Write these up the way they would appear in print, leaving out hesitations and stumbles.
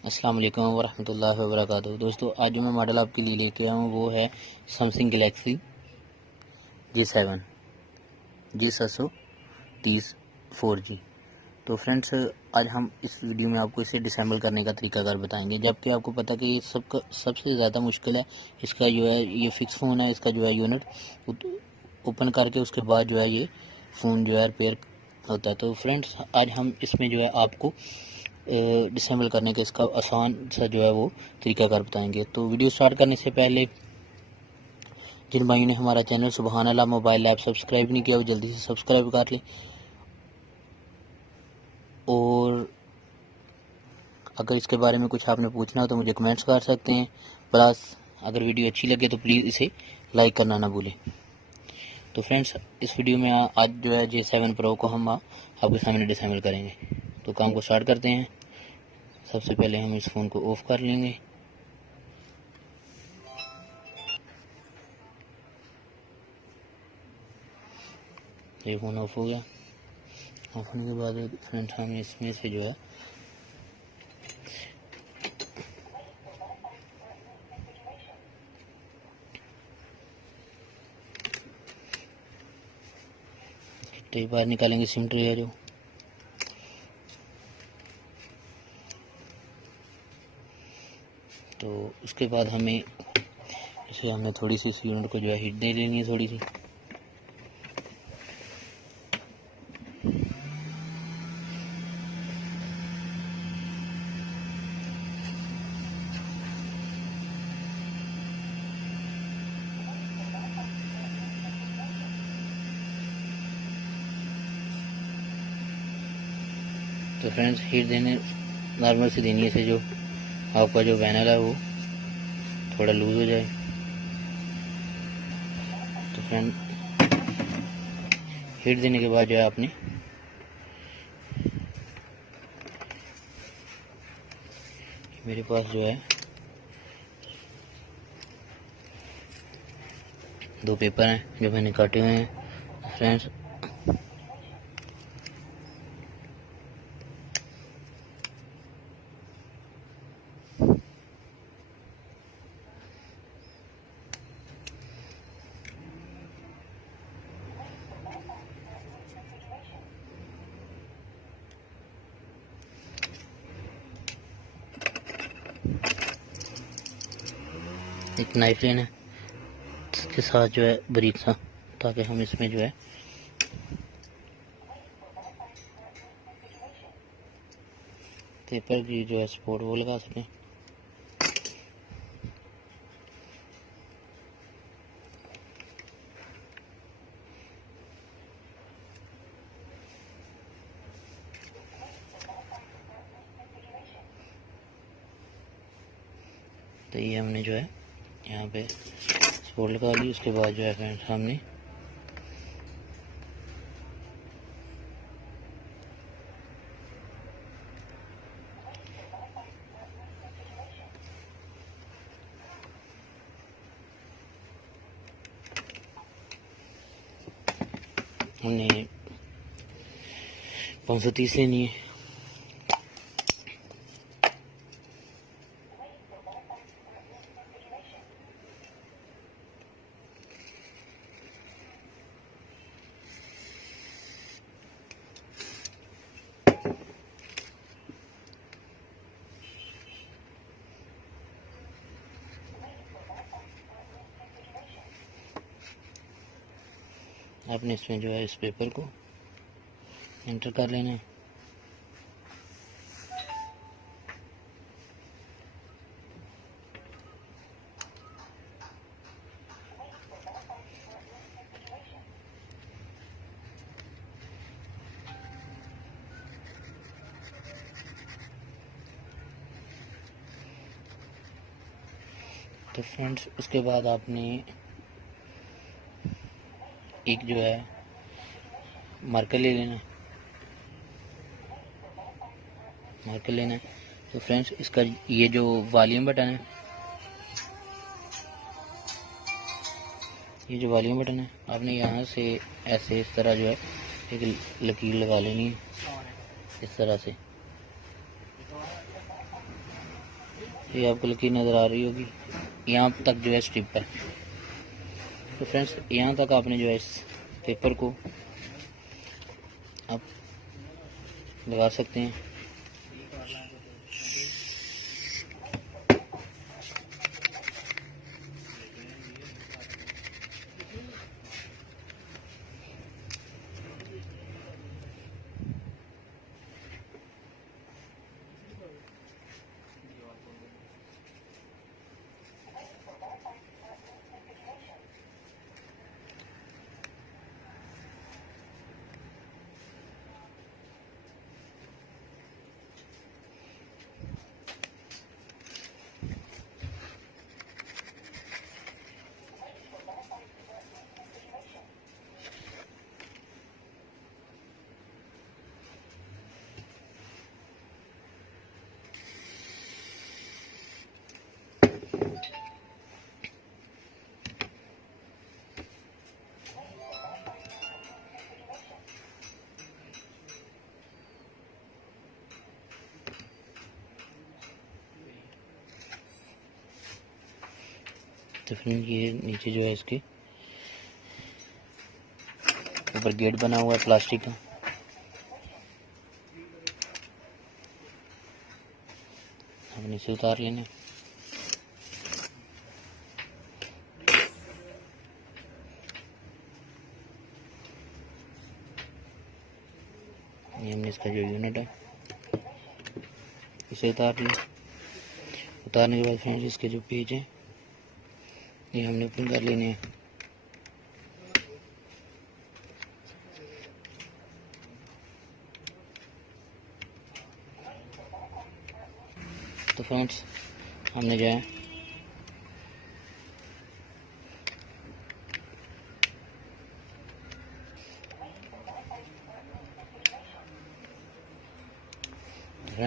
अस्सलाम वालेकुम वरहमतुल्लाहि वबरकातुहू। दोस्तों, आज जो मैं मॉडल आपके लिए लेके आया हूँ वो है Samsung Galaxy J7 J730 4G। तो फ्रेंड्स, आज हम इस वीडियो में आपको इसे डिसेंबल करने का तरीकाकार बताएंगे, जबकि आपको पता कि ये सबसे ज़्यादा मुश्किल है। इसका जो है ये फिक्स फ़ोन है, इसका जो है यूनिट ओपन करके उसके बाद जो है ये फ़ोन जो है रिपेयर होता है। तो फ्रेंड्स, आज हम इसमें जो है आपको डिसेंबल करने का इसका आसान सा जो है वो तरीकाकार बताएंगे। तो वीडियो स्टार्ट करने से पहले जिन भाइयों ने हमारा चैनल सुबहान अल्लाह मोबाइल ऐप सब्सक्राइब नहीं किया वो जल्दी से सब्सक्राइब कर लें, और अगर इसके बारे में कुछ आपने पूछना हो तो मुझे कमेंट्स कर सकते हैं। प्लस अगर वीडियो अच्छी लगे तो प्लीज़ इसे लाइक करना ना भूलें। तो फ्रेंड्स, इस वीडियो में आज जो है J7 Pro को हम आपके सामने डिसेंबल करेंगे। तो काम को स्टार्ट करते हैं। सबसे पहले हम इस फ़ोन को ऑफ़ कर लेंगे। ये फ़ोन ऑफ हो गया। ऑफ होने के बाद फ्रेंड्स हम इसमें से जो है ट्रे बाहर निकालेंगे, सिम ट्रे है जो। तो उसके बाद हमें इसे हमने थोड़ी सी इस यूनिट को जो है हीट दे लेनी है, थोड़ी सी। तो फ्रेंड्स, हीट देने नॉर्मल से देनी है, इसे जो आपका जो पैनल है वो थोड़ा लूज़ हो जाए। तो फ्रेंड, हीट देने के बाद जो है आपने मेरे पास जो है 2 पेपर हैं जो मैंने काटे हुए हैं फ्रेंड्स। एक नाइफ लेना है, इसके साथ जो है बारीक सा, ताकि हम इसमें जो है पेपर की जो है सपोर्ट वो लगा सकें। तो ये हमने जो है यहाँ पे सपोर्ट लगा ली। उसके बाद जो है फ्रेंड्स हमने हमने 530 लेनी है। आपने इसमें जो है इस पेपर को एंटर कर लेना है। तो फ्रेंड्स, उसके बाद आपने एक जो है मार्कर ले लेना है, मार्कर लेना है। तो फ्रेंड्स, इसका ये जो वॉल्यूम बटन है, ये जो वॉल्यूम बटन है, आपने यहाँ से ऐसे इस तरह जो है एक लकीर लगा लेनी है, इस तरह से। ये आपको लकीर नज़र आ रही होगी, यहाँ तक जो है स्ट्रिप है। तो फ्रेंड्स यहाँ तक आपने जो है इस पेपर को आप लगा सकते हैं। तो फ्रेंड ये नीचे जो है इसके ऊपर गेट बना हुआ है प्लास्टिक का। हमने इसे उतार लेना। ये हमने इसका जो यूनिट है इसे उतार लिया। उतारने के बाद फ्रेंड्स इसके जो पेज हैं ये हमने ओपन कर लेने हैं। तो फ्रेंड्स हमने जो है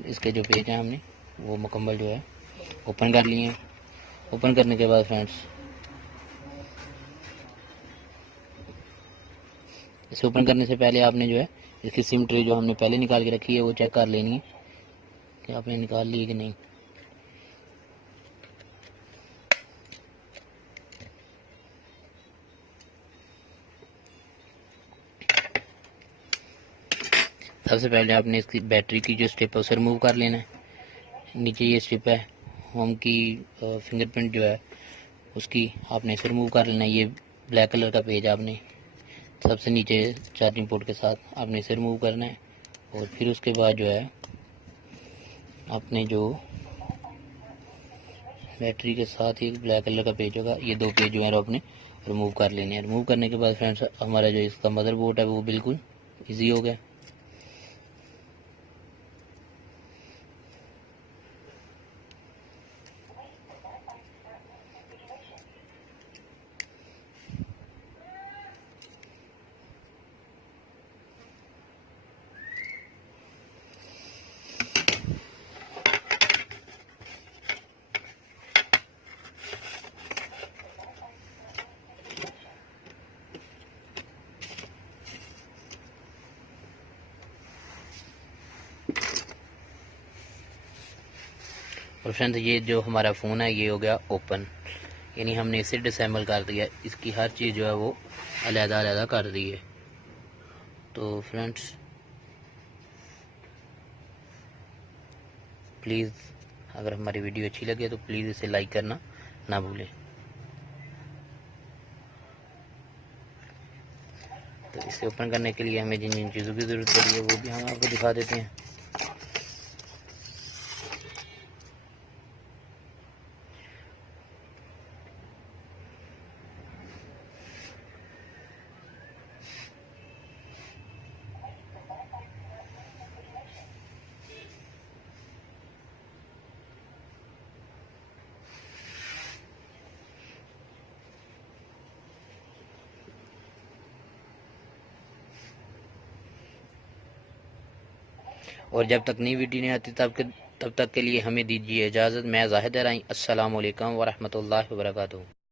इसके जो पेज हैं हमने वो मुकम्मल जो है ओपन कर लिए हैं। ओपन करने के बाद फ्रेंड्स इसे ओपन करने से पहले आपने जो है इसकी सिम ट्रे जो हमने पहले निकाल के रखी है वो चेक कर लेनी है कि आपने निकाल ली है कि नहीं। सबसे पहले आपने इसकी बैटरी की जो स्ट्रिप है उसे रिमूव कर लेना है। नीचे ये स्ट्रिप है होम की फिंगरप्रिंट जो है उसकी आपने इसे रिमूव कर लेना है। ये ब्लैक कलर का पेज आपने सबसे नीचे चार्जिंग पोर्ट के साथ आपने इसे रिमूव करना है। और फिर उसके बाद जो है आपने जो बैटरी के साथ ही ब्लैक कलर का पेज होगा ये दो पेज जो है आपने रिमूव कर लेने हैं। रिमूव करने के बाद फ्रेंड्स हमारा जो इसका मदरबोर्ड है वो बिल्कुल ईजी हो गया। और फ्रेंड्स ये जो हमारा फ़ोन है ये हो गया ओपन, यानी हमने इसे डिसेंबल कर दिया। इसकी हर चीज़ जो है वो अलग-अलग कर दी है। तो फ्रेंड्स प्लीज़ अगर हमारी वीडियो अच्छी लगे तो प्लीज़ इसे लाइक करना ना भूलें। तो इसे ओपन करने के लिए हमें जिन जिन चीज़ों की ज़रूरत पड़ी है वो भी हम आपको दिखा देते हैं। और जब तक नई वीडियो नहीं आती तब तक के लिए हमें दीजिए इजाज़त। मैं ज़ाहिद अस्सलाम वालेकुम व रहमतुल्लाहि व बरकातुहू।